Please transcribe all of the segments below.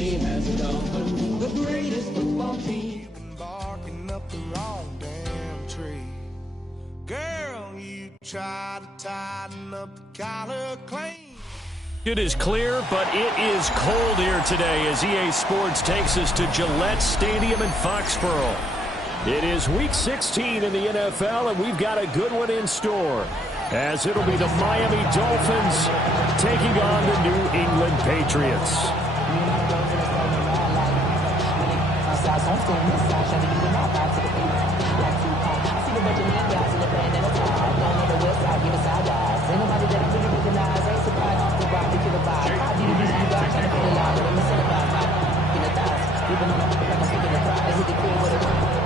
name has it all. The greatest football team. You've been barking up the wrong damn tree. Girl, you try to tighten up the collar clean. It is clear, but it is cold here today as EA Sports takes us to Gillette Stadium in Foxborough. It is Week 16 in the NFL, and we've got a good one in store, as it'll be the Miami Dolphins taking on the New England Patriots.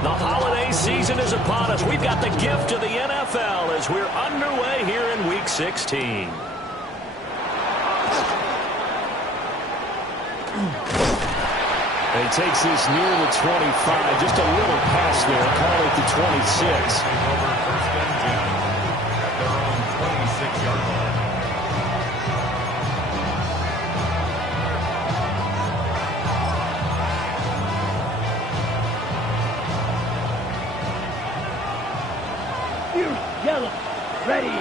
The holiday season is upon us. We've got the gift of the NFL as we're underway here in Week 16. He takes this near the 25. Just a little pass there. Call it the 26. Over first and 10 at their own 26-yard line. Yellow, ready.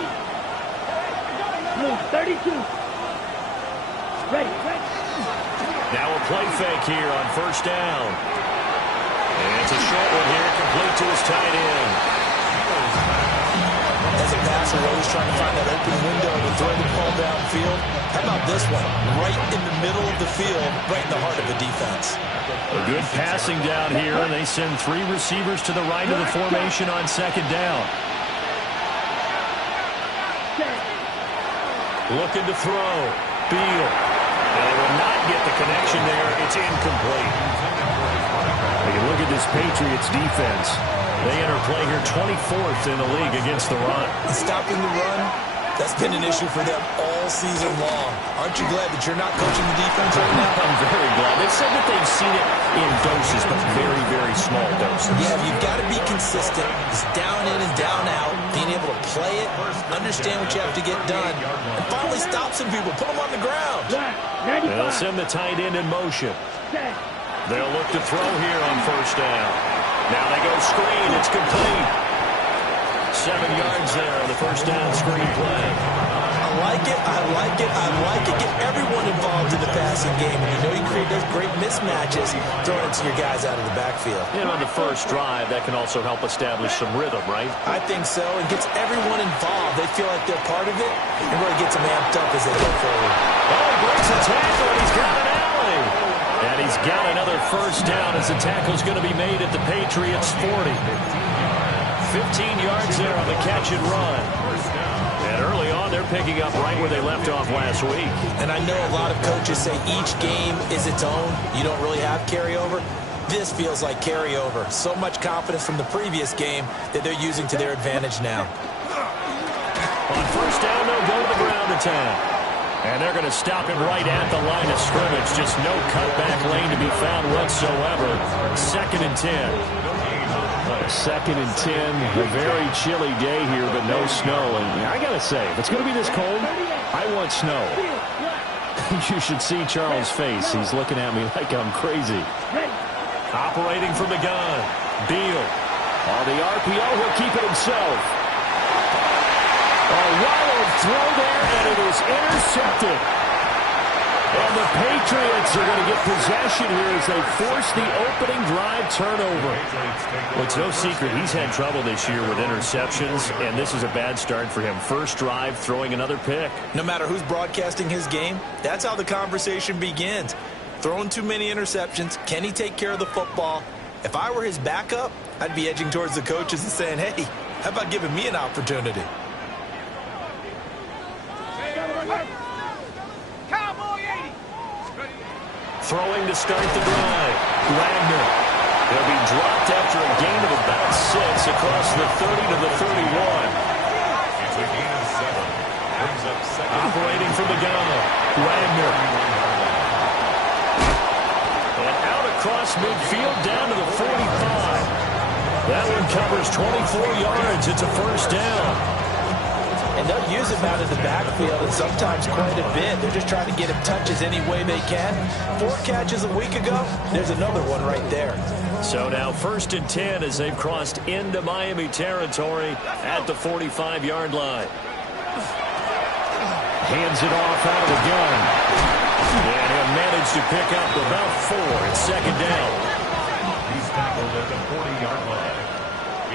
Blue, 32. Ready. Now a play fake here on first down. And it's a short one here, complete to his tight end. As a passer, we're always trying to find that open window to throw the ball downfield. How about this one? Right in the middle of the field, right in the heart of the defense. A good passing down here, and they send three receivers to the right of the formation on second down. Looking to throw. Beal. And they will not get the connection there. It's incomplete. When you look at this Patriots defense, they enter play here 24th in the league against the run. Stopping the run, that's been an issue for them all season long. Aren't you glad that you're not coaching the defense right now? I'm very glad. They've said that they've seen it in doses, but very, very small doses. Yeah, you've got to be consistent. It's down in and down out. Being able to play it, understand what you have to get done, and finally stop some people, put them on the ground. They'll send the tight end in motion. They'll look to throw here on first down. Now they go screen. It's complete. 7 yards there on the first down screen play. I like it. I like it. I like it. Get everyone involved in the passing game. And you know you create those great mismatches throwing it to your guys out of the backfield. And on the first drive, that can also help establish some rhythm, right? I think so. It gets everyone involved. They feel like they're part of it and really gets them amped up as they go forward. Oh, he breaks a tackle, and he's got an alley. And he's got another first down as the tackle's going to be made at the Patriots' 40. 15 yards there on the catch and run. And early on, they're picking up right where they left off last week. And I know a lot of coaches say each game is its own. You don't really have carryover. This feels like carryover. So much confidence from the previous game that they're using to their advantage now. On first down, they'll go to the ground attack. And they're going to stop him right at the line of scrimmage. Just no cutback lane to be found whatsoever. 2nd and 10. 2nd and 10. A very chilly day here, but no snow. And I got to say, if it's going to be this cold, I want snow. You should see Charles' face. He's looking at me like I'm crazy. Operating from the gun. Beal. On the RPO, he'll keep it himself. A wild throw there, and it is intercepted. And the Patriots are going to get possession here as they force the opening drive turnover. Well, it's no secret he's had trouble this year with interceptions, and this is a bad start for him. First drive, throwing another pick. No matter who's broadcasting his game, that's how the conversation begins. Throwing too many interceptions, can he take care of the football? If I were his backup, I'd be edging towards the coaches and saying, hey, how about giving me an opportunity? Throwing to start the drive. Wagner. He'll be dropped after a gain of about 6 across the 30 to the 31. It's a gain of 7. Brings up second. Operating from the gun. Wagner. And out across midfield down to the 45. That one covers 24 yards. It's a first down. And they'll use him out of the backfield, and sometimes quite a bit. They're just trying to get him touches any way they can. 4 catches a week ago. There's another one right there. So now 1st and 10 as they've crossed into Miami territory at the 45-yard line. Hands it off out of the gun. And he'll manage to pick up about 4. It's 2nd down. He's tackled at the 40-yard line.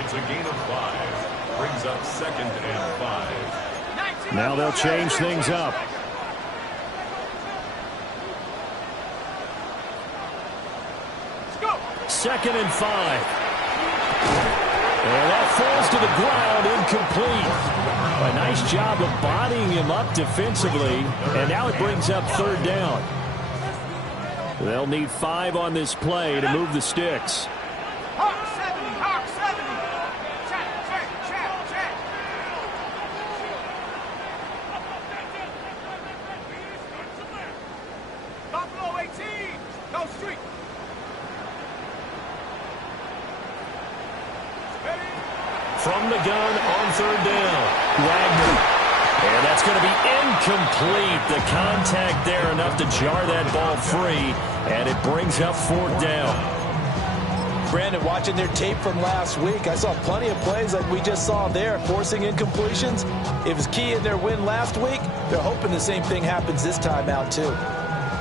It's a gain of 5. Brings up 2nd and 5. Now they'll change things up. Second and 5. And that falls to the ground, incomplete. A nice job of bodying him up defensively, and now it brings up 3rd down. They'll need 5 on this play to move the sticks. From the gun on 3rd down. Wagner. And that's going to be incomplete. The contact there enough to jar that ball free. And it brings up 4th down. Brandon, watching their tape from last week, I saw plenty of plays like we just saw there, forcing incompletions. It was key in their win last week. They're hoping the same thing happens this time out, too.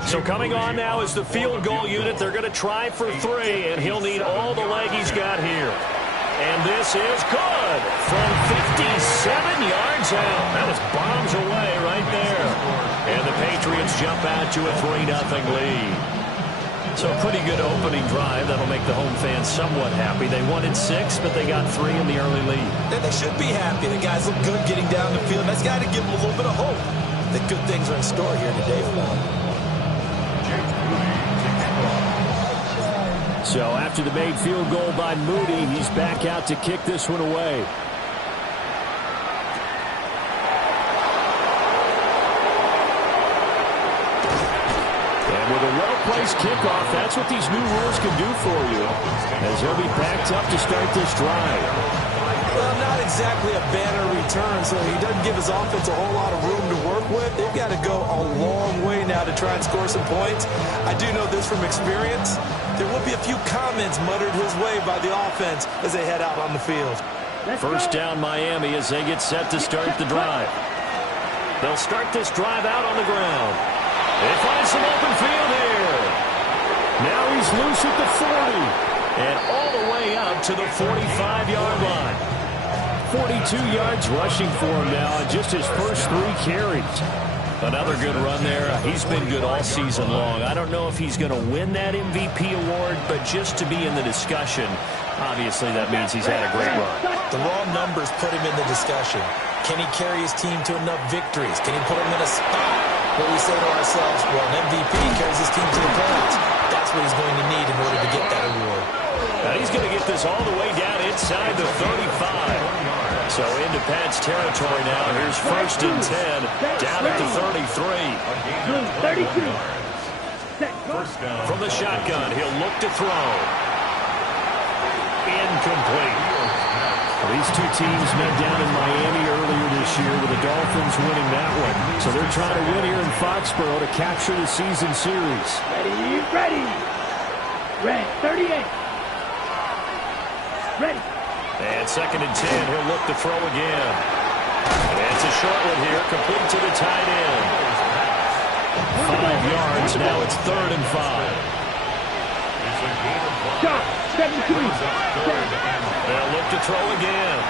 So coming on now is the field goal unit. They're going to try for 3, and he'll need all the leg he's got here. And this is good from 57 yards out. That was bombs away right there. And the Patriots jump out to a 3-0 lead. So a pretty good opening drive. That'll make the home fans somewhat happy. They wanted 6, but they got 3 in the early lead. And they should be happy. The guys look good getting down the field. That's got to give them a little bit of hope that good things are in store here today for them. So after the made field goal by Moody, he's back out to kick this one away. And with a well-placed kickoff, that's what these new rules can do for you, as they'll be backed up to start this drive. Well, not exactly a banner return, so he doesn't give his offense a whole lot of room to work with. They've got to go a long way now to try and score some points. I do know this from experience. There will be a few comments muttered his way by the offense as they head out on the field. First down Miami as they get set to start the drive. They'll start this drive out on the ground. They find some open field here. Now he's loose at the 40. And all the way up to the 45-yard line. 42 yards rushing for him now in just his first 3 carries. Another good run there. He's been good all season long. I don't know if he's going to win that MVP award, but just to be in the discussion, obviously that means he's had a great run. The raw numbers put him in the discussion. Can he carry his team to enough victories? Can he put him in a spot where we say to ourselves, well, an MVP carries his team to the playoffs? That's what he's going to need in order to get that award. Now he's going to get this all the way down inside the 35. So into Pat's territory now. Here's 1st and 10 down at the 33. 32. From the shotgun, he'll look to throw. Incomplete. Well, these two teams met down in Miami earlier this year with the Dolphins winning that one. So they're trying to win here in Foxborough to capture the season series. Ready. Red, 38. Ready. And 2nd and 10, he'll look to throw again. And it's a short one here, complete to the tight end. 5 yards, now it's 3rd and 5. Shot, 73. They'll look to throw again.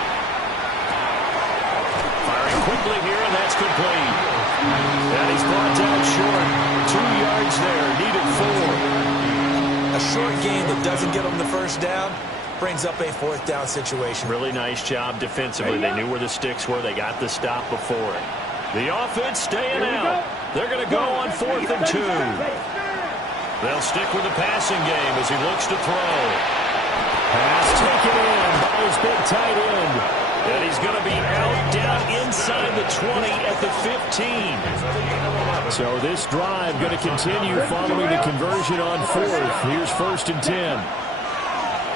Firing quickly here, and that's complete. And he's brought down short. 2 yards there, needed 4. A short gain that doesn't get him the first down brings up a 4th down situation. Really nice job defensively. They knew where the sticks were. They got the stop before it. The offense staying out. They're going to go on 4th and 2. They'll stick with the passing game as he looks to throw. Pass taken in by his big tight end. And he's going to be out down inside the 20 at the 15. So this drive going to continue following the conversion on 4th. Here's 1st and 10.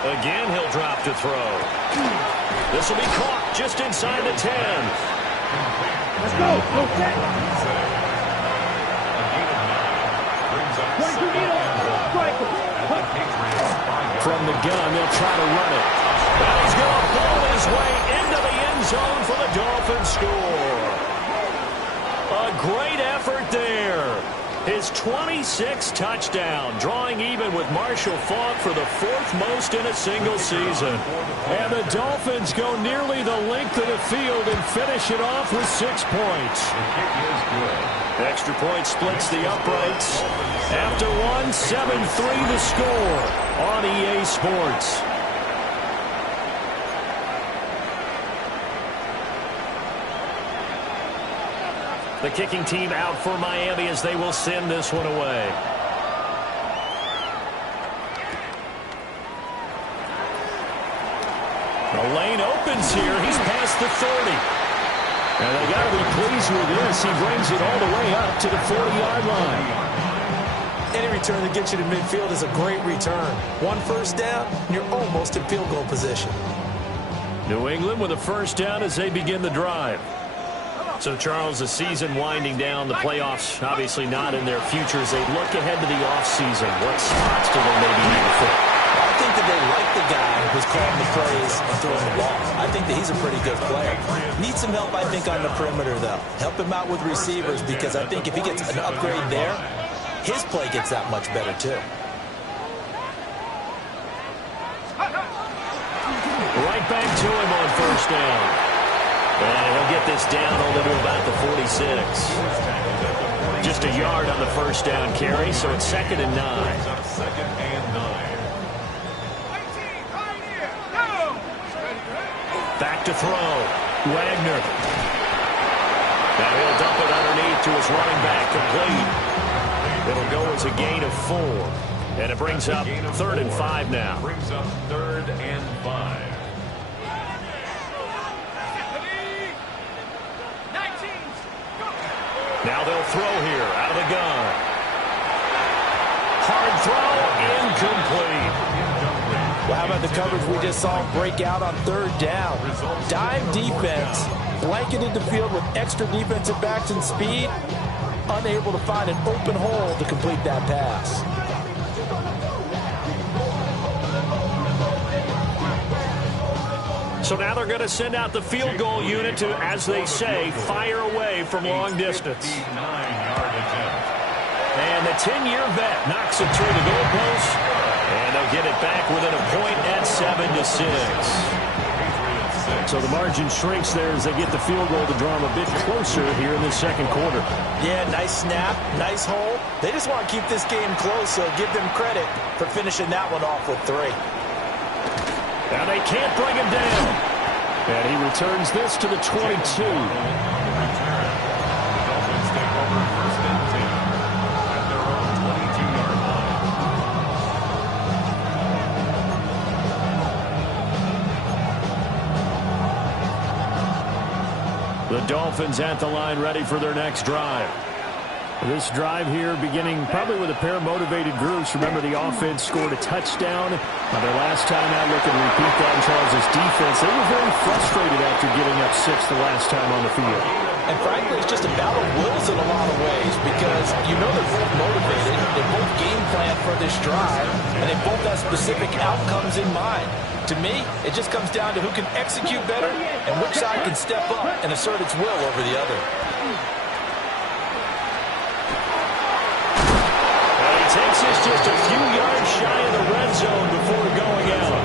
Again, he'll drop to throw. This will be caught just inside the 10. Let's go. Go set. A gain of 9 brings up 22 second middle. and 1. Strike. As the Patriots find From the gun, they'll try to run it. And he's going to pull his way into the end zone for the Dolphins score. A great effort there. His 26th touchdown, drawing even with Marshall Faulk for the 4th most in a single season. And the Dolphins go nearly the length of the field and finish it off with 6 points. the kick is good. Extra point splits the uprights. After one, 7-3 the score on EA Sports. The kicking team out for Miami as they will send this one away. The lane opens here. He's past the 30. And they got to be pleased with this. He brings it all the way up to the 40-yard line. Any return that gets you to midfield is a great return. 1 first down, and you're almost in field goal position. New England with a first down as they begin the drive. So, Charles, the season winding down, the playoffs obviously not in their future as they look ahead to the offseason. What spots do they maybe need to fill? I think that they like the guy who's calling the plays and throwing the ball. I think that he's a pretty good player. Needs some help, I think, on the perimeter, though. Help him out with receivers because I think if he gets an upgrade there, his play gets that much better, too. Right back to him on first down. And he'll get this down only to about the 46. Just a yard on the first down carry, so it's 2nd and 9. Second and 9. Back to throw. Wagner. Now he'll dump it underneath to his running back, complete. It'll go as a gain of 4. And it brings up 3rd and 5 now. Brings up 3rd and 5. Now they'll throw here out of the gun. Hard throw, incomplete. Well, how about the coverage we just saw break out on 3rd down? Dime defense, blanketed the field with extra defensive backs and speed, unable to find an open hole to complete that pass. So now they're going to send out the field goal unit to, as they say, fire away from long distance. 9-yard attempt. And the 10-year vet knocks it through the goalpost. And they'll get it back within a point at 7-6. So the margin shrinks there as they get the field goal to draw them a bit closer here in the second quarter. Yeah, nice snap, nice hole. They just want to keep this game close, so give them credit for finishing that one off with 3. And they can't bring him down. And he returns this to the 22. The Dolphins take over 1st and 10 at their own 22-yard line. The Dolphins at the line ready for their next drive. This drive here beginning probably with a pair of motivated groups. Remember, the offense scored a touchdown on their last time out. Look and repeat that in Charles' defense. They were very frustrated after giving up 6 the last time on the field. And frankly, it's just a battle of wills in a lot of ways because you know they're both motivated. They both game plan for this drive, and they both have specific outcomes in mind. To me, it just comes down to who can execute better and which side can step up and assert its will over the other. Takes us just a few yards shy of the red zone before going out.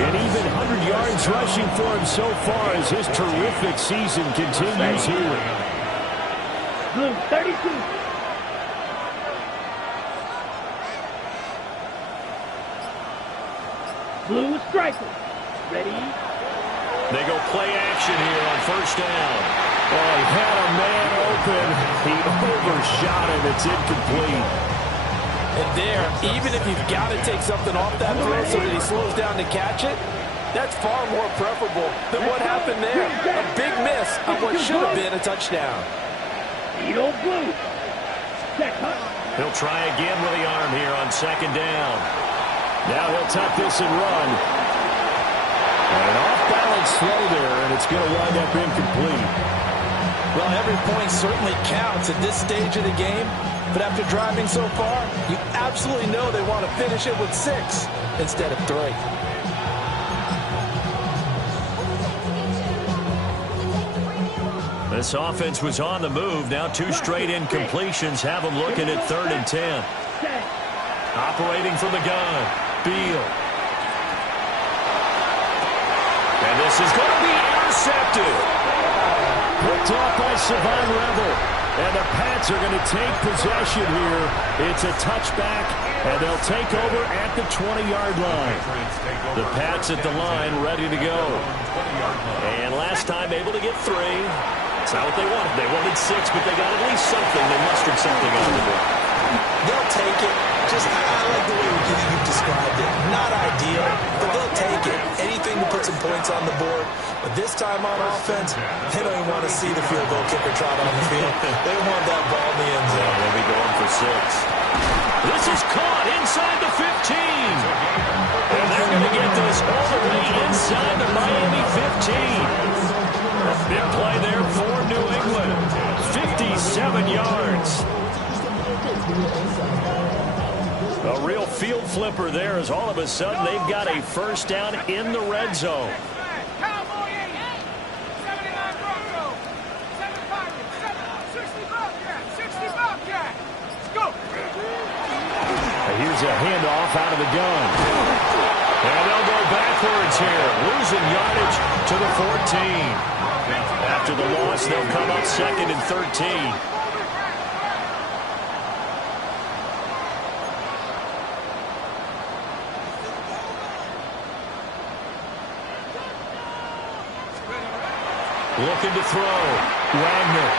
And even 100 yards rushing for him so far as his terrific season continues here. Blue, 32. Blue striker. Ready? They go play action here on first down. Oh, he had a man open. He overshot him. It's incomplete. And there, even if you've got to take something off that throw so that he slows down to catch it, that's far more preferable than what happened there. A big miss on what should have been a touchdown. Edo Blue. Check, huh? He'll try again with the arm here on 2nd down. Now he'll tuck this and run. And an off-balance throw there, and it's going to wind up incomplete. Well, every point certainly counts at this stage of the game. But after driving so far, you absolutely know they want to finish it with 6 instead of 3. This offense was on the move. Now 2 straight incompletions have them looking at 3rd and 10. Operating from the gun, Beal. And this is going to be intercepted. Picked off by Savon Rebel. And the Pats are going to take possession here. It's a touchback, and they'll take over at the 20-yard line. The Pats at the line, ready to go. And last time able to get 3. That's not what they wanted. They wanted 6, but they got at least something. They mustered something out of the board. They'll take it. Just, I like the way you've described it. Not ideal, but they'll take it. Anything to put some points on the board. But this time on offense, they don't even want to see the field goal kicker trot on the field. They want that ball in the end zone. They'll be going for 6. This is caught inside the 15. And they're going to get this all the way inside the Miami 15. A big play there for New England. 57 yards. A real field flipper there as all of a sudden they've got a first down in the red zone. Here's a handoff out of the gun. And they'll go backwards here, losing yardage to the 14. After the loss, they'll come up 2nd and 13. Looking to throw. Wagner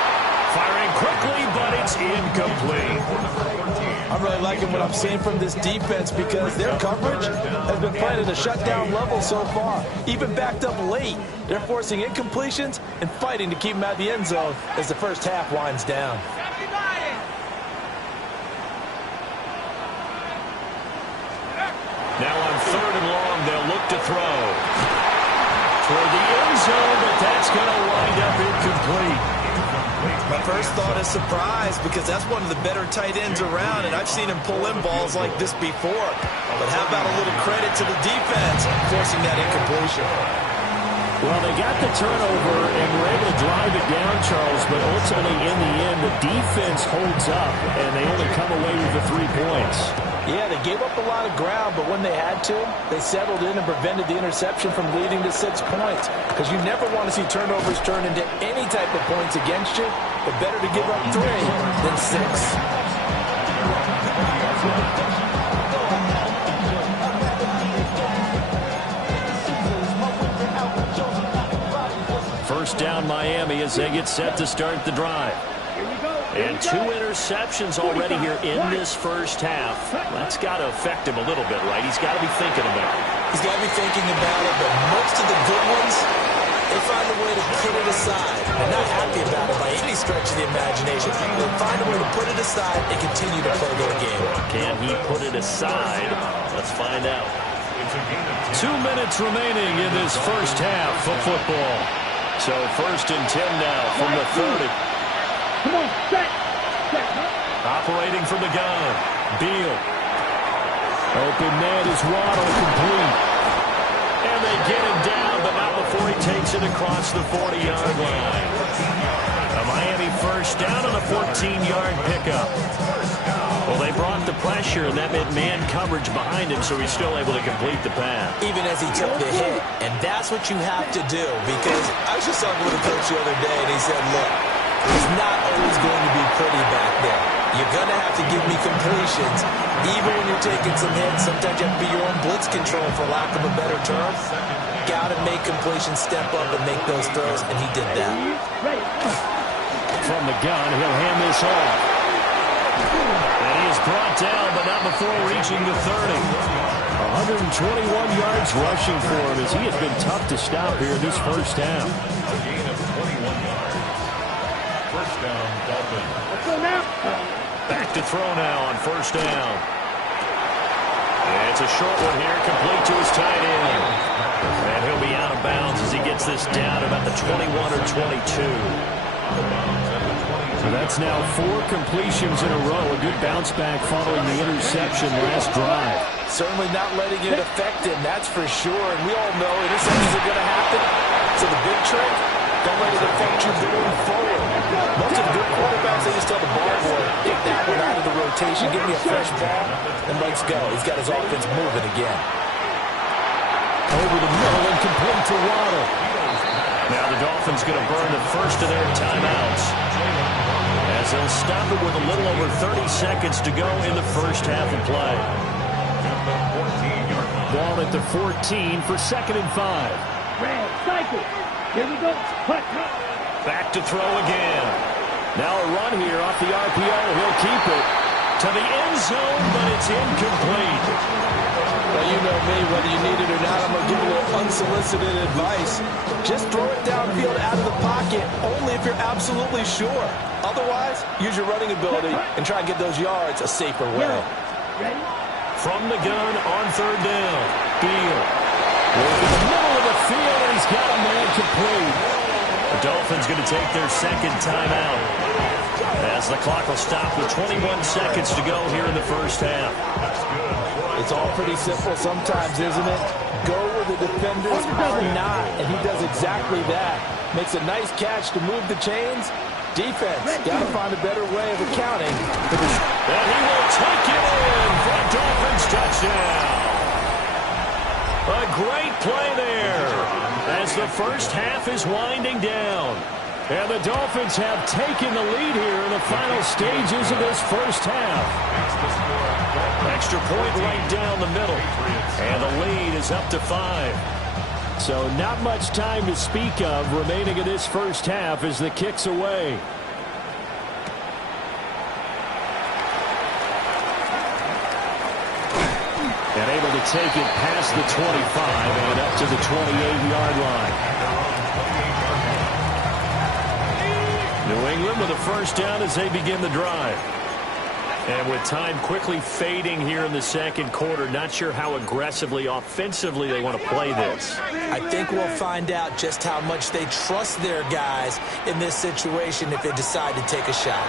firing quickly, but it's incomplete. I'm really liking what I'm seeing from this defense because their coverage has been playing at a shutdown level so far. Even backed up late, they're forcing incompletions and fighting to keep them out of the end zone as the first half winds down. Now on 3rd and long, they'll look to throw. Toward the end zone, but that's going to wind up incomplete. My first thought is surprise because that's one of the better tight ends around, and I've seen him pull in balls like this before. But how about a little credit to the defense forcing that incompletion? Well, they got the turnover and were able to drive it down, Charles, but ultimately in the end, the defense holds up, and they only come away with the 3 points. Yeah, they gave up a lot of ground, but when they had to, they settled in and prevented the interception from leading to 6 points. Because you never want to see turnovers turn into any type of points against you, but better to give up 3 than 6. First down Miami as they get set to start the drive. And 2 interceptions already here in this first half. That's got to affect him a little bit, right? He's got to be thinking about it. He's got to be thinking about it, but most of the good ones, they find a way to put it aside. They're not happy about it by any stretch of the imagination. They find a way to put it aside and continue to play their game. Can he put it aside? Let's find out. 2 minutes remaining in this first half of football. So 1st and 10 now from the 30. Come on, set. Operating from the gun. Beal. Open man is Waddle complete. And they get him down, but not before he takes it across the 40-yard line. A Miami first down on a 14-yard pickup. Well, they brought the pressure, and that meant man coverage behind him, so he's still able to complete the pass. Even as he took the hit, and that's what you have to do, because I was just talking with a coach the other day, and he said, look, it's not always going to be pretty back there. You're going to have to give me completions. Even when you're taking some hits, sometimes you have to be your own blitz control, for lack of a better term. Got to make completions, step up, and make those throws, and he did that. From the gun, he'll hand this off. And he is brought down, but not before reaching the 30. 121 yards rushing for him as he has been tough to stop here in this first half. A gain of 21 yards. First down, Dolphins. Let's go now. Back to throw now on first down. And it's a short one here, complete to his tight end. And he'll be out of bounds as he gets this down about the 21 or 22. So that's now 4 completions in a row. A good bounce back following the interception last drive. Certainly not letting it affect him, that's for sure. And we all know interceptions are going to happen. So the big trick, don't let it affect you going forward. Most of the good quarterbacks, they just tell the ball boy, get that one out of the rotation, give me a fresh ball, and let's go. He's got his offense moving again. Over the middle and complete to Waddle. Now the Dolphins going to burn the first of their timeouts, as they'll stop it with a little over 30 seconds to go in the first half of play. Ball at the 14 for 2nd and 5. Red, cycle. Here we go. Hut. Back to throw again. Now a run here off the RPO. He'll keep it to the end zone, but it's incomplete. Well, you know me, whether you need it or not, I'm going to give you a little unsolicited advice. Just throw it downfield out of the pocket, only if you're absolutely sure. Otherwise, use your running ability and try and get those yards a safer way. Ready? From the gun on 3rd down. Beal. Working the middle of the field, and he's got a man complete. The Dolphins going to take their 2nd timeout, as the clock will stop with 21 seconds to go here in the first half. It's all pretty simple sometimes, isn't it? Go where the defenders are not, and he does exactly that. Makes a nice catch to move the chains. Defense, got to find a better way of accounting for this. And he will take it in for a Dolphins touchdown. A great play there as the first half is winding down. And the Dolphins have taken the lead here in the final stages of this first half. Extra point right down the middle. And the lead is up to 5. So not much time to speak of remaining in this first half as the kick's away. And able to take it past the 25 and up to the 28-yard line. New England with a first down as they begin the drive. And with time quickly fading here in the second quarter, not sure how aggressively, offensively they want to play this. I think we'll find out just how much they trust their guys in this situation if they decide to take a shot.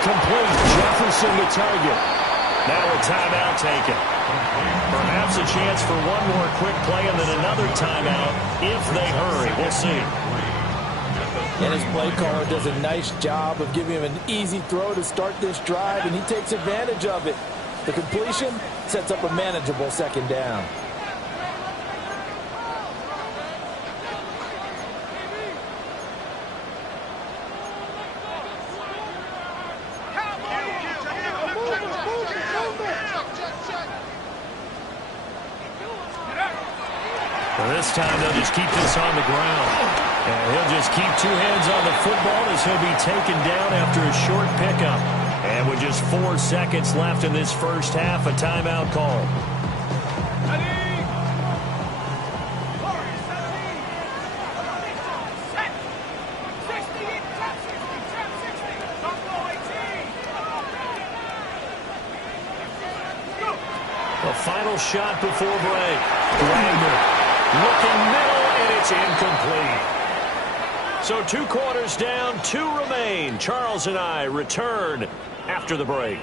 Complete. Jefferson the target. Now a timeout taken. Perhaps a chance for one more quick play and then another timeout if they hurry. We'll see. And his play caller does a nice job of giving him an easy throw to start this drive, and he takes advantage of it. The completion sets up a manageable 2nd down. This time they'll just keep this on the ground. And he'll just keep 2 hands on the football as he'll be taken down after a short pickup. And with just 4 seconds left in this first half, a timeout call. The final shot before break. Wagner looking middle, and it's incomplete. So 2 quarters down, 2 remain. Charles and I return after the break.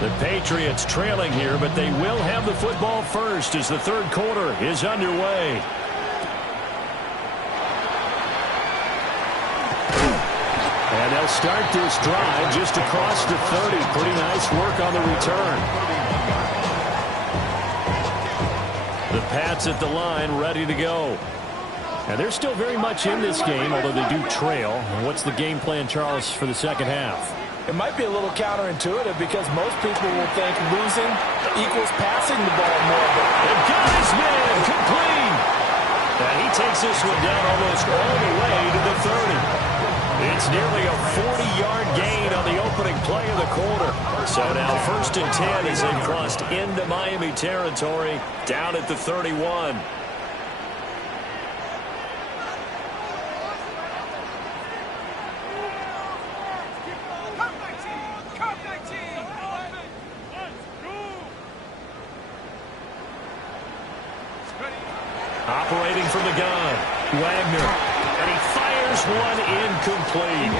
The Patriots trailing here, but they will have the football first as the 3rd quarter is underway. And they'll start this drive just across the 30. Pretty nice work on the return. The Pats at the line ready to go. And they're still very much in this game, although they do trail. What's the game plan, Charles, for the second half? It might be a little counterintuitive because most people will think losing equals passing the ball more. And got his man complete. And he takes this one down almost all the way to the 30. It's nearly a 40-yard gain on the opening play of the quarter. So now 1st and 10 as they've crossed into Miami territory down at the 31. Operating from the gun, Wagner. And he fires one incomplete.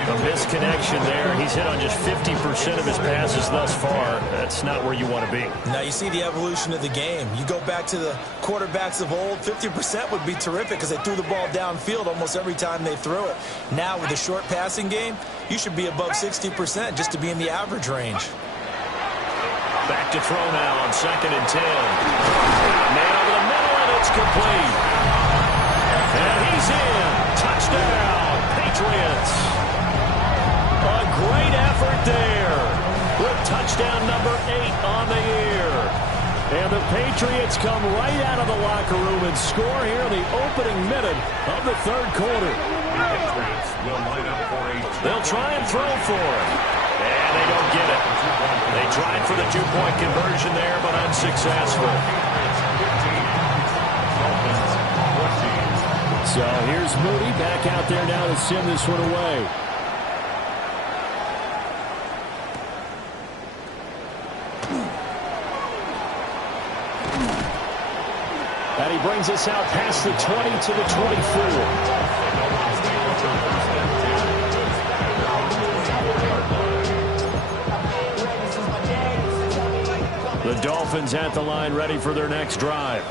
A misconnection there. He's hit on just 50% of his passes thus far. That's not where you want to be. Now you see the evolution of the game. You go back to the quarterbacks of old, 50% would be terrific because they threw the ball downfield almost every time they threw it. Now with the short passing game, you should be above 60% just to be in the average range. Back to throw now on 2nd and 10. Man over the middle, and it's complete. And he's in. Touchdown, Patriots. A great effort there with touchdown number 8 on the year. And the Patriots come right out of the locker room and score here in the opening minute of the third quarter. Patriots will line up for a They'll try and throw for it. And they don't get it. They tried for the 2-point conversion there, but unsuccessful. So here's Moody back out there now to send this one away. And he brings us out past the 20 to the 24. The Dolphins at the line ready for their next drive.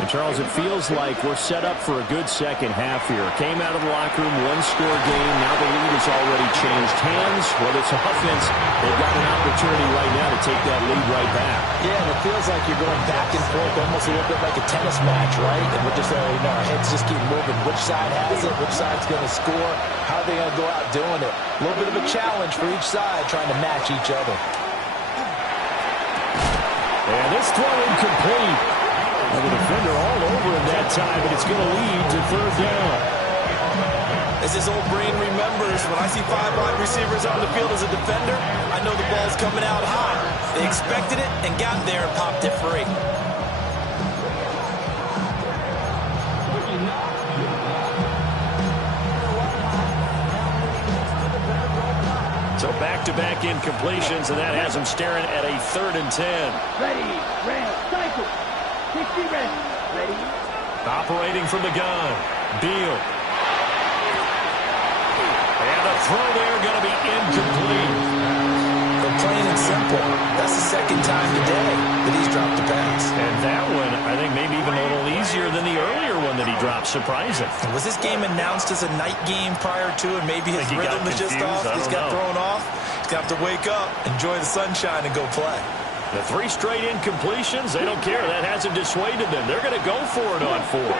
And, Charles, it feels like we're set up for a good second half here. Came out of the locker room, one-score game. Now the lead has already changed hands. Whether it's offense, they've got an opportunity right now to take that lead right back. Yeah, and it feels like you're going back and forth almost a little bit like a tennis match, right? And we're just, our heads just keep moving. Which side has it? Which side's going to score? How are they going to go out doing it? A little bit of a challenge for each side trying to match each other. And this throw incomplete. And the defender all over him that time, and it's going to lead to third down. As his old brain remembers, when I see 5 wide receivers on the field as a defender, I know the ball's coming out high. They expected it and got there and popped it free. So back-to-back incompletions, and that has him staring at a 3rd and 10. Ready, red, cycle. 60 ready. Ready. Operating from the gun, Beal. And the throw there going to be incomplete. But plain and simple, that's the second time today that he's dropped a pass. And that one, I think, maybe even a little easier than the earlier one that he dropped. Surprising. Was this game announced as a night game prior to it? Maybe his rhythm is just off. He's got thrown off. He's got to wake up, enjoy the sunshine, and go play. The 3 straight incompletions, they don't care. That hasn't dissuaded them. They're going to go for it on 4th.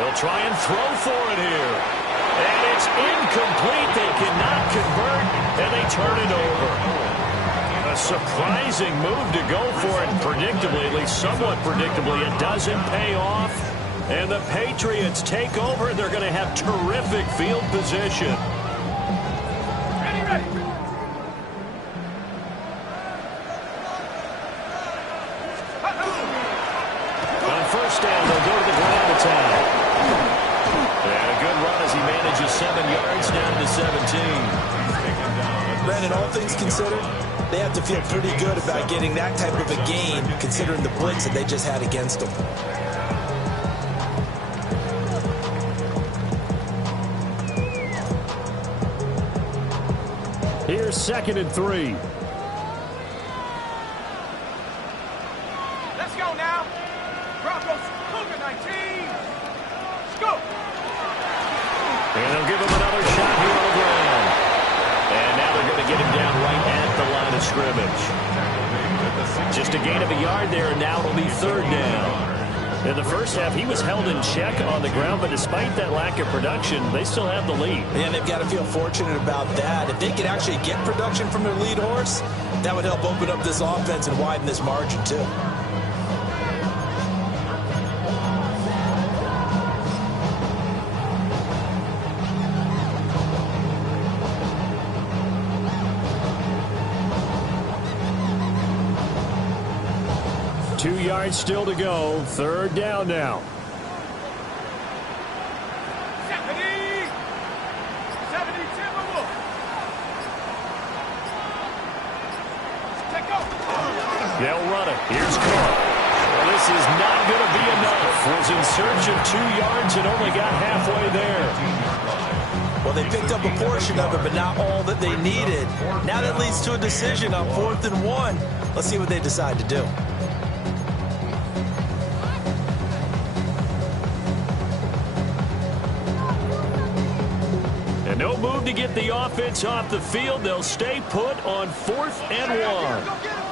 They'll try and throw for it here. And it's incomplete. They cannot convert, and they turn it over. A surprising move to go for it. Predictably, at least somewhat predictably, it doesn't pay off. And the Patriots take over. They're going to have terrific field position. Ready, ready. On 1st down, they'll go to the ground attack. And a good run as he manages 7 yards down to 17. Brandon, all things considered, they have to feel pretty good about getting that type of a gain considering the blitz that they just had against them. Here's 2nd and 3. Let's go now. Broncos, Cougar 19. Let's go. And they'll give him another shot here on the ground. And now they're going to get him down right at the line of scrimmage. Just a gain of a yard there, and now it'll be 3rd down. In the first half, he was held in check on the ground, but despite that lack of production, they still have the lead. And they've got to feel fortunate about that. If they could actually get production from their lead horse, that would help open up this offense and widen this margin, too. Two yards still to go. 3rd down now. 70. 70, Timberwolf. Take go. They'll run it. Here's Carr. This is not going to be enough. Was in search of 2 yards and only got halfway there. Well, they picked up a portion of it, but not all that they needed. Now that leads to a decision on 4th and 1. Let's see what they decide to do. And no move to get the offense off the field. They'll stay put on 4th and 1.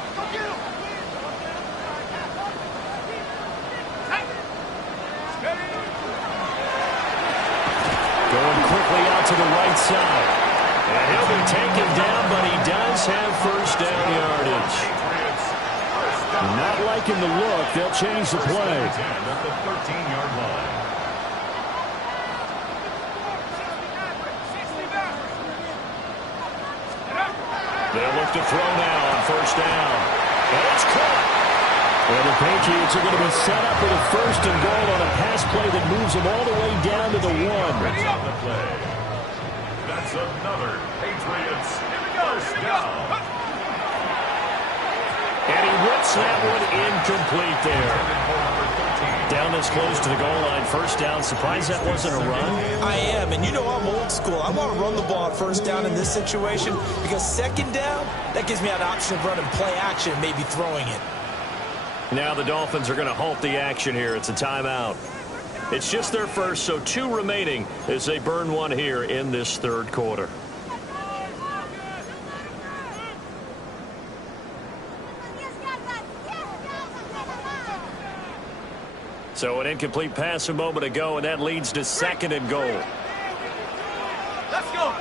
Going quickly out to the right side. And he'll be taken down, but he does have first down yardage. Not liking the look. They'll change the play. At the 13-yard line. They'll look to throw now on first down. And it's caught. Well, the Patriots are going to be set up with a first and goal on a pass play that moves them all the way down to the 1. On the play. That's another Patriots first down. And he whips that one incomplete there. Down this close to the goal line. First down. Surprised that wasn't a run? I am, and you know I'm old school. I want to run the ball at first down in this situation because second down, that gives me an option of running play action, maybe throwing it. Now the Dolphins are going to halt the action here. It's a timeout. It's just their first, so 2 remaining as they burn one here in this third quarter. So an incomplete pass a moment ago, and that leads to 2nd and goal. Let's go.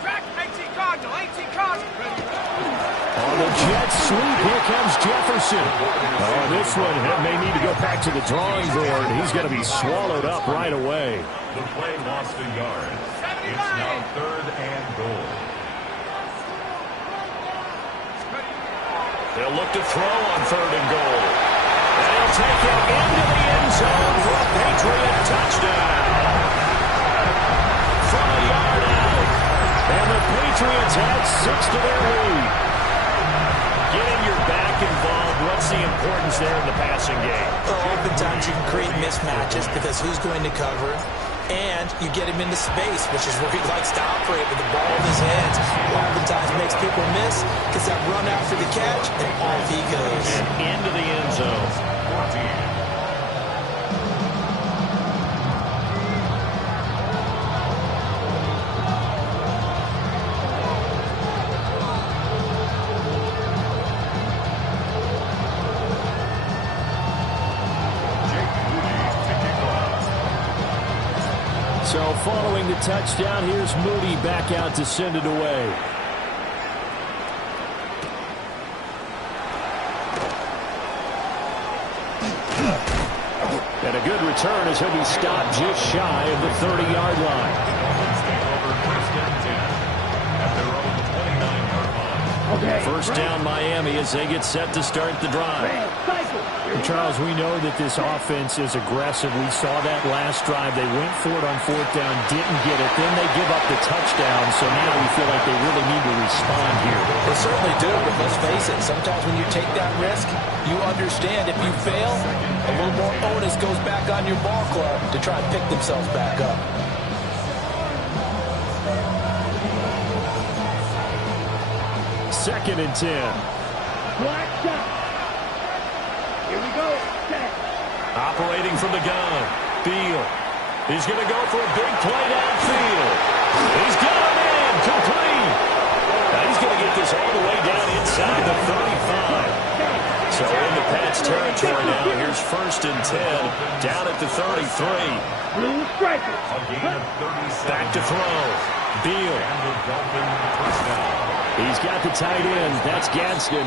Track 18 Cardinal, 18 Cardinal. On the jet sweep, here comes Jefferson. Oh, this one may need to go back to the drawing board. He's going to be swallowed up right away. The play lost a yard. It's now 3rd and goal. They'll look to throw on 3rd and goal. And he'll take it into the end zone for a Patriot touchdown. From a yard out. And the Patriots add 6 to their lead. Getting your back involved, what's the importance there in the passing game? Well, oftentimes you can create mismatches because who's going to cover, and you get him into space, which is where he likes to operate with the ball in his hands. Oftentimes makes people miss because that run after the catch, and off he goes. And into the end zone. 14. So following the touchdown, here's Moody back out to send it away. And a good return as he'll be stopped just shy of the 30-yard line. First down Miami as they get set to start the drive. And Charles, we know that this offense is aggressive. We saw that last drive. They went for it on 4th down, didn't get it. Then they give up the touchdown, so now we feel like they really need to respond here. They certainly do, but let's face it, sometimes when you take that risk, you understand if you fail, a little more onus goes back on your ball club to try and pick themselves back up. Second and 10. Black shot. Here we go. Set. Operating from the gun. Beal. He's going to go for a big play downfield. He's got him in. Complete. Now he's going to get this all the way down inside the 35. So into Pat's territory now. Here's 1st and 10. Down at the 33. Blue striker. Back to throw. Beal. He's got the tight end. That's Gadsden.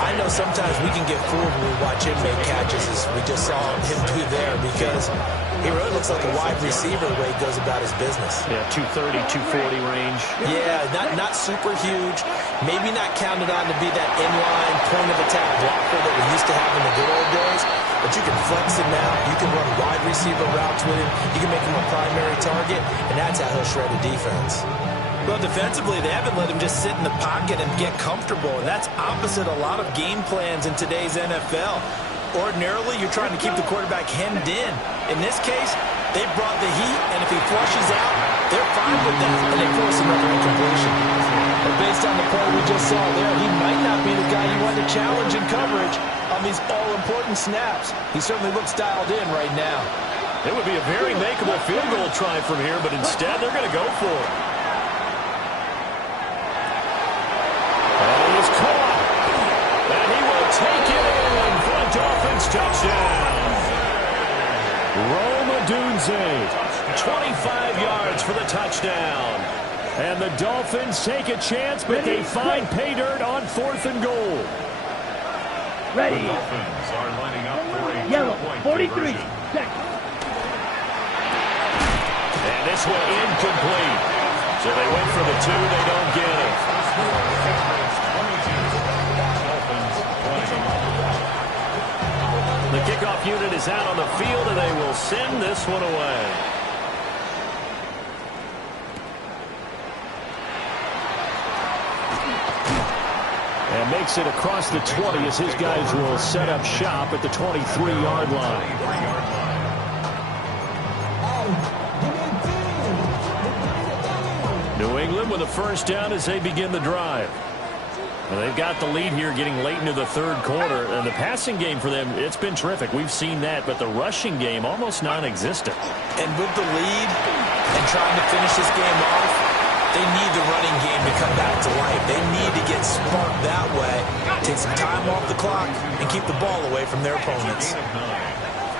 I know sometimes we can get fooled when we watch him make catches, as we just saw him do there, because he really looks like a wide receiver the way he goes about his business. Yeah, 230, 240 range. Yeah, not super huge. Maybe not counted on to be that inline point-of-attack blocker that we used to have in the good old days, but you can flex him out. You can run wide receiver routes with him. You can make him a primary target, and that's how he'll shred a defense. Well, defensively, they haven't let him just sit in the pocket and get comfortable, and that's opposite a lot of game plans in today's NFL. Ordinarily, you're trying to keep the quarterback hemmed in. In this case, they brought the heat, and if he flushes out, they're fine with that, and they force another incompletion. And based on the play we just saw there, he might not be the guy you want to challenge in coverage on these all-important snaps. He certainly looks dialed in right now. It would be a very makeable field goal try from here, but instead they're going to go for it. And he's caught. And he will take it in for a Dolphins touchdown. Rome Odunze, 25 yards for the touchdown. And the Dolphins take a chance, but they find pay dirt on 4th and goal. Ready. The Dolphins are lining up for a Yellow, 43. conversion. And this one incomplete. So they went for the 2, they don't get it. The kickoff unit is out on the field, and they will send this one away. And makes it across the 20 as his guys will set up shop at the 23-yard line. New England with a first down as they begin the drive. Well, they've got the lead here getting late into the 3rd quarter. And the passing game for them, it's been terrific. We've seen that, but the rushing game almost non-existent. And with the lead and trying to finish this game off, they need the running game to come back to life. They need to get smart that way, take some time off the clock, and keep the ball away from their opponents.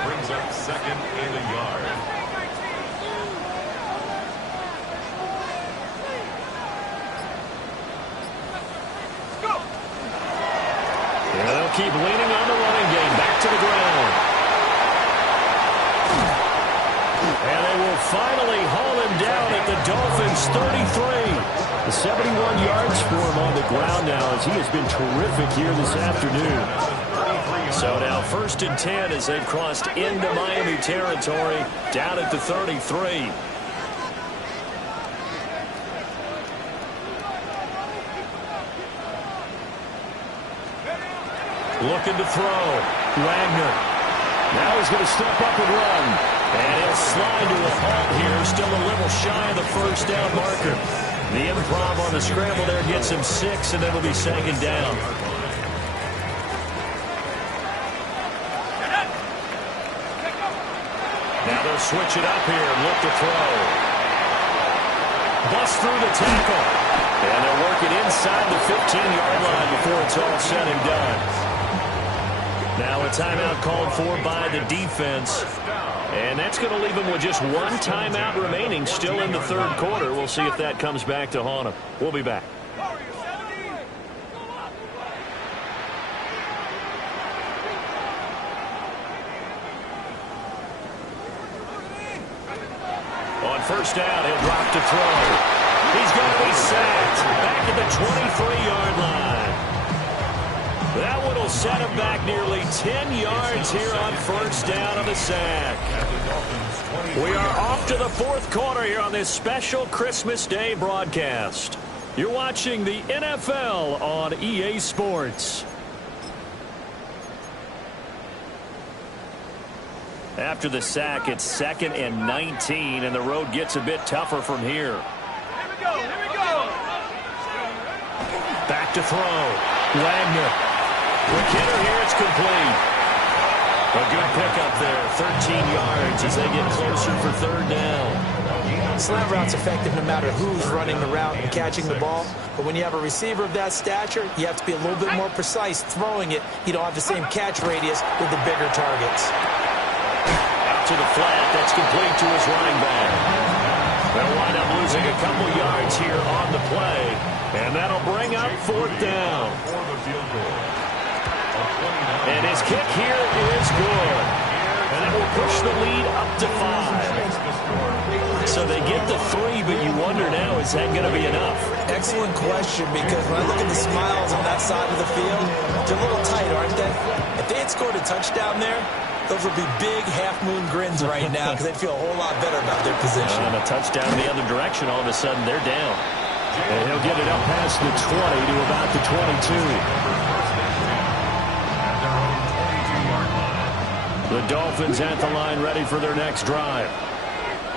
Brings up 2nd and a yard. And they'll keep leaning on the running game. Back to the ground. And they will finally haul him down at the Dolphins' 33. The 71 yards for him on the ground now as he has been terrific here this afternoon. So now 1st and 10 as they've crossed into Miami territory down at the 33. Looking to throw. Wagner. Now he's going to step up and run. And he'll slide to a halt here. Still a little shy of the first down marker. The improv on the scramble there gets him 6, and it'll be 2nd down. Now they'll switch it up here and look to throw. Bust through the tackle. And they'll work it inside the 15-yard line before it's all said and done. Now a timeout called for by the defense. And that's going to leave them with just one timeout remaining still in the 3rd quarter. We'll see if that comes back to haunt them. We'll be back. On 1st down, he'll drop to throw. He's going to be sacked back at the 23-yard line. That one will set him back nearly 10 yards here on 1st down on the sack. We are off to the 4th quarter here on this special Christmas Day broadcast. You're watching the NFL on EA Sports. After the sack, it's 2nd and 19, and the road gets a bit tougher from here. Here we go. Back to throw. Wagner. McKinnon here, it's complete. A good pickup there, 13 yards as they get closer for 3rd down. Slant route's effective no matter who's running the route and catching the ball. But when you have a receiver of that stature, you have to be a little bit more precise throwing it. You don't have the same catch radius with the bigger targets. Out to the flat, that's complete to his running back. They'll wind up losing a couple yards here on the play. And that'll bring up 4th down. And his kick here is good. And it will push the lead up to 5. So they get the 3, but you wonder now, is that going to be enough? Excellent question, because when I look at the smiles on that side of the field, they're a little tight, aren't they? If they had scored a touchdown there, those would be big half-moon grins right now because they'd feel a whole lot better about their position. And a touchdown the other direction, all of a sudden they're down. And he'll get it up past the 20 to about the 22. The Dolphins at the line ready for their next drive.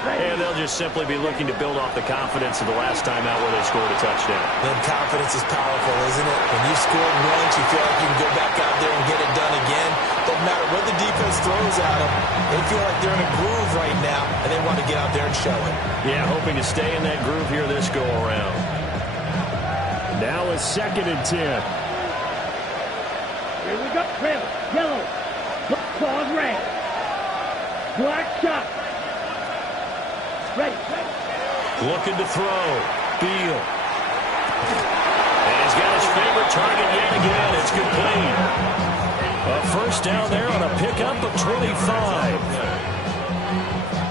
And they'll just simply be looking to build off the confidence of the last time out where they scored a touchdown. Then confidence is powerful, isn't it? When you've scored once, you feel like you can go back out there and get it done again. Doesn't matter what the defense throws at them. They feel like they're in a groove right now, and they want to get out there and show it. Yeah, hoping to stay in that groove here this go-around. Now a 2nd and 10. Here we go. Red, yellow, claws red. Black shot. Ready. Looking to throw. Beal. And he's got his favorite target yet again. It's complete. A first down there on a pickup of 25.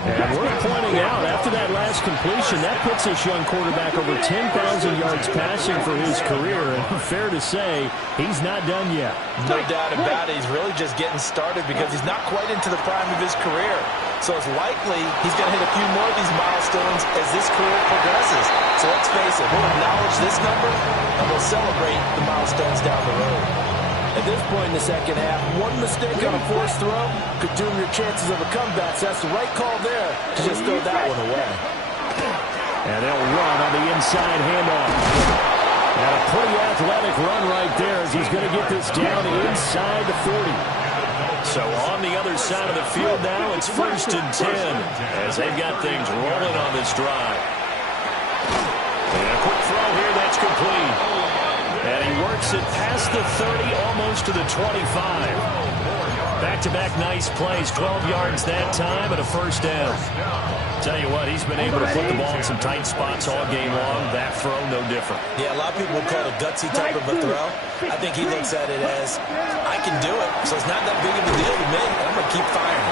And we're pointing out, after that last completion, that puts this young quarterback over 10,000 yards passing for his career. And fair to say, he's not done yet. No doubt about it. He's really just getting started because he's not quite into the prime of his career. So it's likely he's going to hit a few more of these milestones as this career progresses. So let's face it, we'll acknowledge this number and we'll celebrate the milestones down the road. At this point in the second half, one mistake on a forced throw could doom your chances of a comeback. So that's the right call there to just throw that one away. And they'll run on the inside handoff. And a pretty athletic run right there as he's going to get this down inside the 40. So on the other side of the field now, it's 1st and 10 as they've got things rolling on this drive. And a quick throw here, that's complete. And he works it past the 30, almost to the 25. Back-to-back nice plays, 12 yards that time and a first down. Tell you what, he's been able to put the ball in some tight spots all game long. That throw, no different. Yeah, a lot of people would call it a gutsy type of a throw. I think he looks at it as, I can do it, so it's not that big of a deal to me. I'm going to keep firing.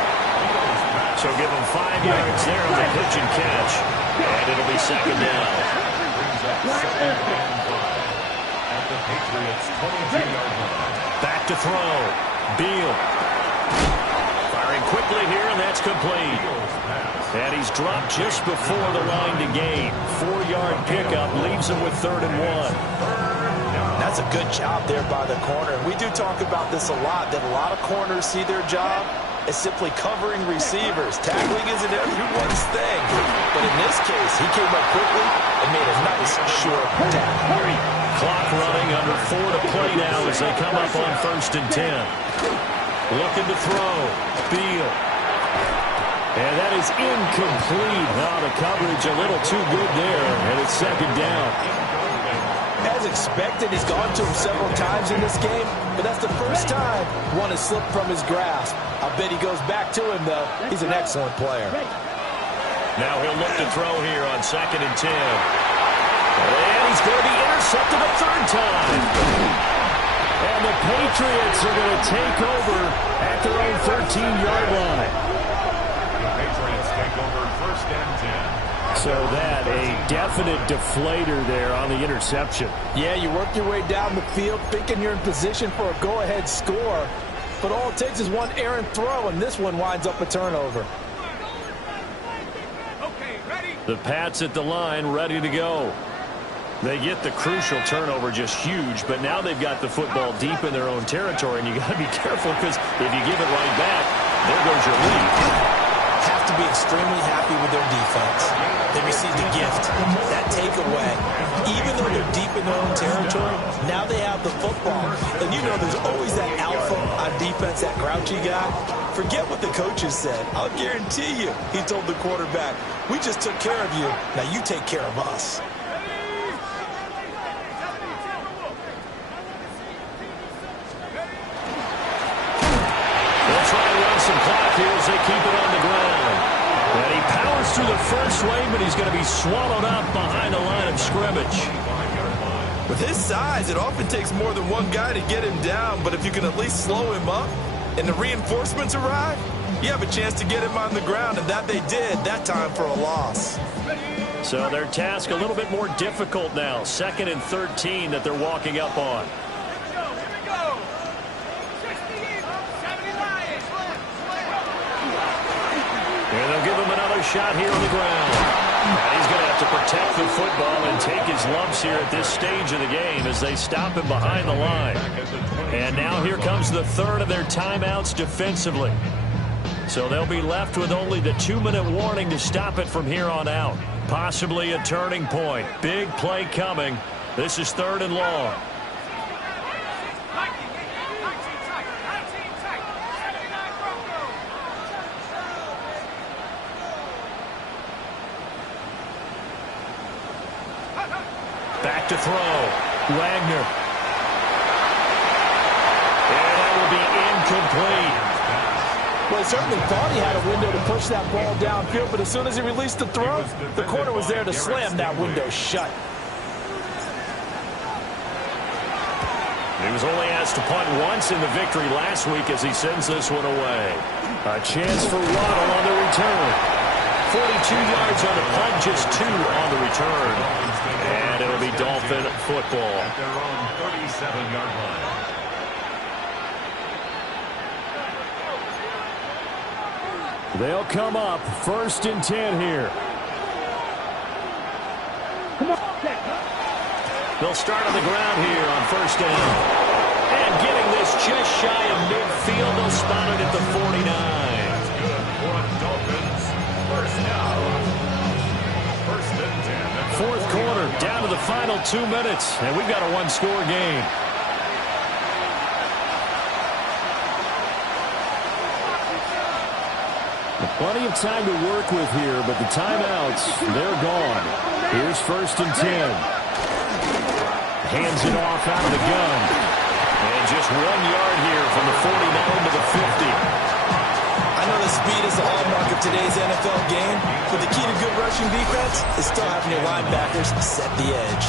So give him 5 yards there on the pitch and catch. And it'll be 2nd down. At the Patriots' 22-yard line. Back to throw. Beal. Firing quickly here, and that's complete. And he's dropped just before the line to gain. 4-yard pickup leaves him with 3rd and 1. That's a good job there by the corner. We do talk about this a lot, that a lot of corners see their job as simply covering receivers. Tackling isn't everyone's thing. But in this case, he came up quickly and made a nice, short tackle. Clock running, under 4 to play now as they come up on 1st and 10. Looking to throw. Beal. And that is incomplete. Now the coverage a little too good there, and it's 2nd down. As expected, he's gone to him several times in this game, but that's the first time one has slipped from his grasp. I bet he goes back to him, though. He's an excellent player. Now he'll look to throw here on 2nd and 10. And he's going to be intercepted a 3rd time. And the Patriots are going to take over at their own 13-yard line. The Patriots take over 1st and 10. So that, a definite deflator there on the interception. Yeah, you work your way down the field thinking you're in position for a go-ahead score, but all it takes is one errant throw, and this one winds up a turnover. Okay, ready? The Pats at the line, ready to go. They get the crucial turnover, just huge, but now they've got the football deep in their own territory, and you got to be careful because if you give it right back, there goes your lead. Have to be extremely happy with their defense. They received a gift, that takeaway. Even though they're deep in their own territory, now they have the football. And you know there's always that alpha on defense, that grouchy guy. Forget what the coaches said. I'll guarantee you, he told the quarterback, we just took care of you, now you take care of us. They'll try to run some clock here as they keep it on the ground. And he powers through the first wave, but he's going to be swallowed up behind the line of scrimmage. With his size, it often takes more than one guy to get him down, but if you can at least slow him up and the reinforcements arrive, you have a chance to get him on the ground, and that they did, that time for a loss. So their task a little bit more difficult now. 2nd and 13 that they're walking up on. And they'll give him another shot here on the ground. And he's going to have to to protect the football and take his lumps here at this stage of the game as they stop him behind the line. And now here comes the third of their timeouts defensively. So they'll be left with only the 2-minute warning to stop it from here on out. Possibly a turning point. Big play coming. This is 3rd and long. Back to throw. Wagner. And that will be incomplete. Well, he certainly thought he had a window to push that ball downfield, but as soon as he released the throw, the corner was there to slam that window shut. He was only asked to punt once in the victory last week as he sends this one away. A chance for Waddle on the return. 42 yards on the punt, just 2 on the return. And it'll be Dolphin football. At their own 37-yard line. They'll come up 1st and 10 here. They'll start on the ground here on 1st down. And getting this just shy of midfield, they'll spot it at the 49. Good for Dolphins. 1st down. 1st and 10. 4th quarter, down to the final 2 minutes. And we've got a one-score game. Plenty of time to work with here, but the timeouts, they're gone. Here's 1st and 10. Hands it off out of the gun. And just 1 yard here from the 49 to the 50. I know the speed is the hallmark of today's NFL game, but the key to good rushing defense is still having your linebackers set the edge.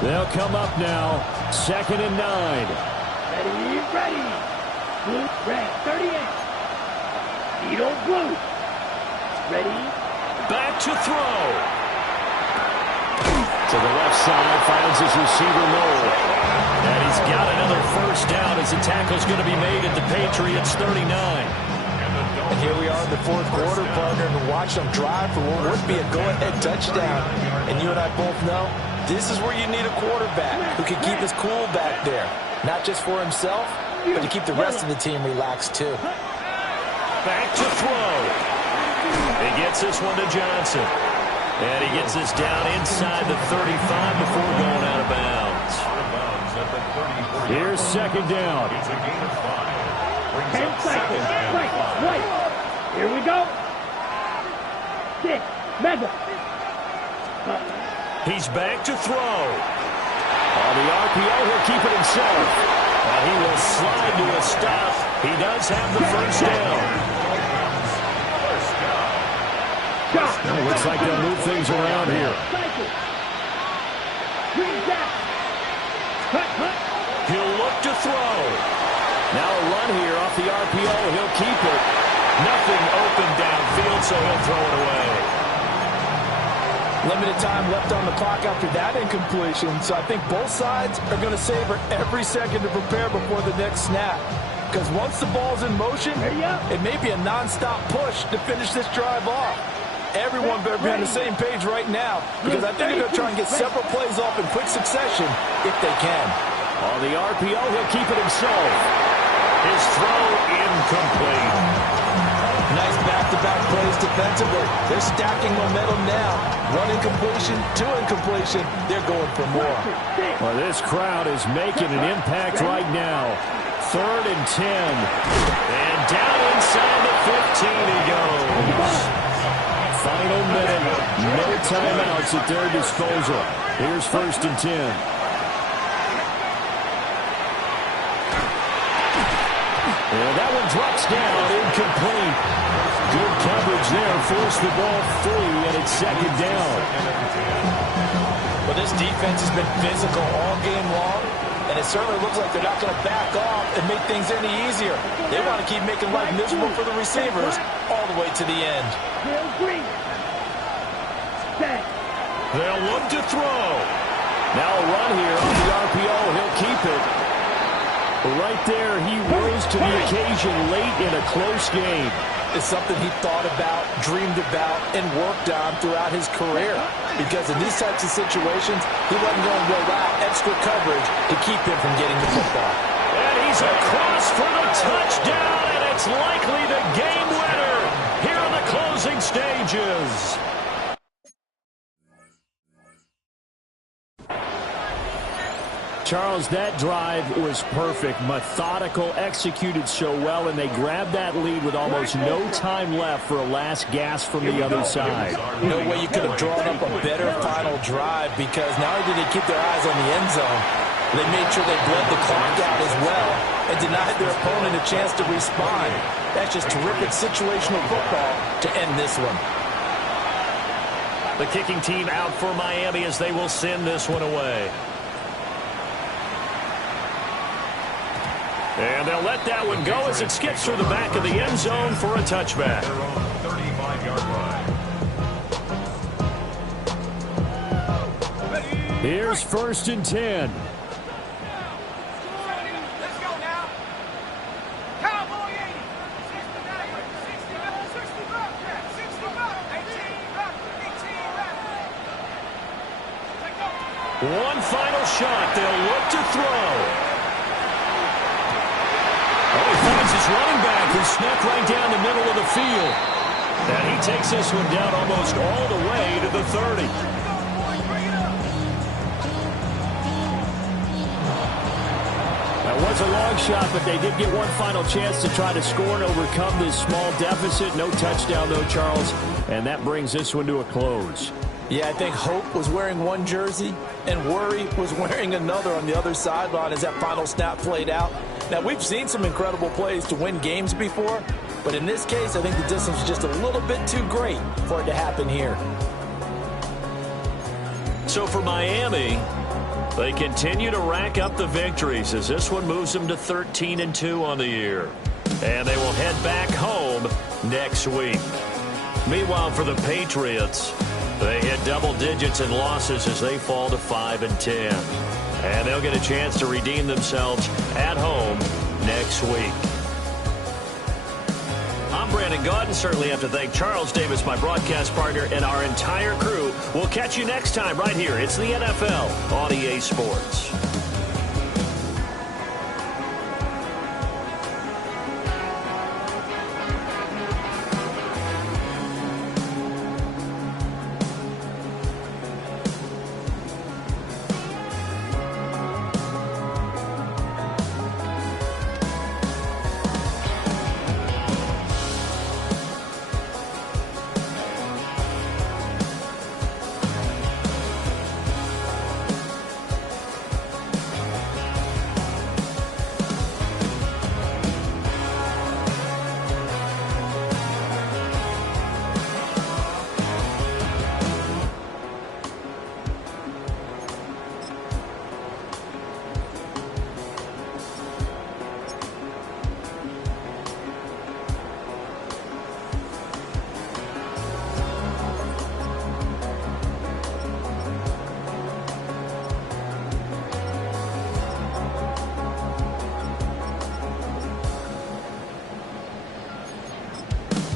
They'll come up now, 2nd and 9. Ready. Blue, red, 38. Needle, blue. Ready. Back to throw. To the left side, finds his receiver Noel. And he's got another 1st down as the tackle's going to be made at the Patriots 39. And here we are in the 4th quarter, partner, and watch them drive for what would be a go-ahead touchdown. And you and I both know this is where you need a quarterback who can keep his cool back there. Not just for himself, but to keep the rest of the team relaxed, too. Back to throw. He gets this one to Johnson. And he gets this down inside the 35 before going out of bounds. Here's 2nd down. It's a gain of 5. Brings 10 up seconds. 2nd and 5. Right. Here we go. 6. Mega. He's back to throw. On the RPO, he'll keep it himself. And he will slide to a stop. He does have the 1st down. It looks like they'll move things around here. He'll look to throw. Now a run here off the RPO. He'll keep it. Nothing open downfield, so he'll throw it away. Limited time left on the clock after that incompletion, so I think both sides are going to savor every second to prepare before the next snap. Because once the ball's in motion, it may be a non-stop push to finish this drive off. Everyone better be on the same page right now, because I think they're going to try and get several plays off in quick succession if they can. On the RPO, he'll keep it himself. His throw incomplete. Nice back-to-back plays defensively. They're stacking momentum now. One incompletion, 2 incompletion. They're going for more. Well, this crowd is making an impact right now. 3rd and 10. And down inside the 15 he goes. Final minute. No timeouts at their disposal. Here's 1st and 10. And that one drops down, incomplete. Good coverage there, forced the ball free, and it's 2nd down. Well, this defense has been physical all game long, and it certainly looks like they're not going to back off and make things any easier. They want to keep making life miserable for the receivers all the way to the end. They'll look to throw. Now a run here on the RPO. He'll keep it. Right there, he rose to the occasion late in a close game. It's something he thought about, dreamed about, and worked on throughout his career. Because in these types of situations, he wasn't going to allow extra coverage to keep him from getting the football. And he's across for the touchdown, and it's likely the game winner here in the closing stages. Charles, that drive was perfect, methodical, executed so well, and they grabbed that lead with almost no time left for a last gasp from the other side. No way you could have drawn up a better final drive, because not only did they keep their eyes on the end zone, they made sure they bled the clock out as well and denied their opponent a chance to respond. That's just terrific situational football to end this one. The kicking team out for Miami as they will send this one away. And they'll let that one go as it skips through the back of the end zone for a touchback. 35-yard line. Here's 1st and 10. Let's go now. Cowboy 80. 60 back. 60 back. 18 back. 18 back. One final shot. They'll look to throw. Oh, he finds his running back who snuck right down the middle of the field. And he takes this one down almost all the way to the 30. That was a long shot, but they did get one final chance to try to score and overcome this small deficit. No touchdown, though, Charles. And that brings this one to a close. Yeah, I think Hope was wearing one jersey and Worry was wearing another on the other sideline as that final snap played out. Now, we've seen some incredible plays to win games before, but in this case, I think the distance was just a little bit too great for it to happen here. So for Miami, they continue to rack up the victories as this one moves them to 13-2 on the year. And they will head back home next week. Meanwhile, for the Patriots, they hit double digits in losses as they fall to 5-10. And they'll get a chance to redeem themselves at home next week. I'm Brandon Gaudin. Certainly have to thank Charles Davis, my broadcast partner, and our entire crew. We'll catch you next time right here. It's the NFL on EA Sports.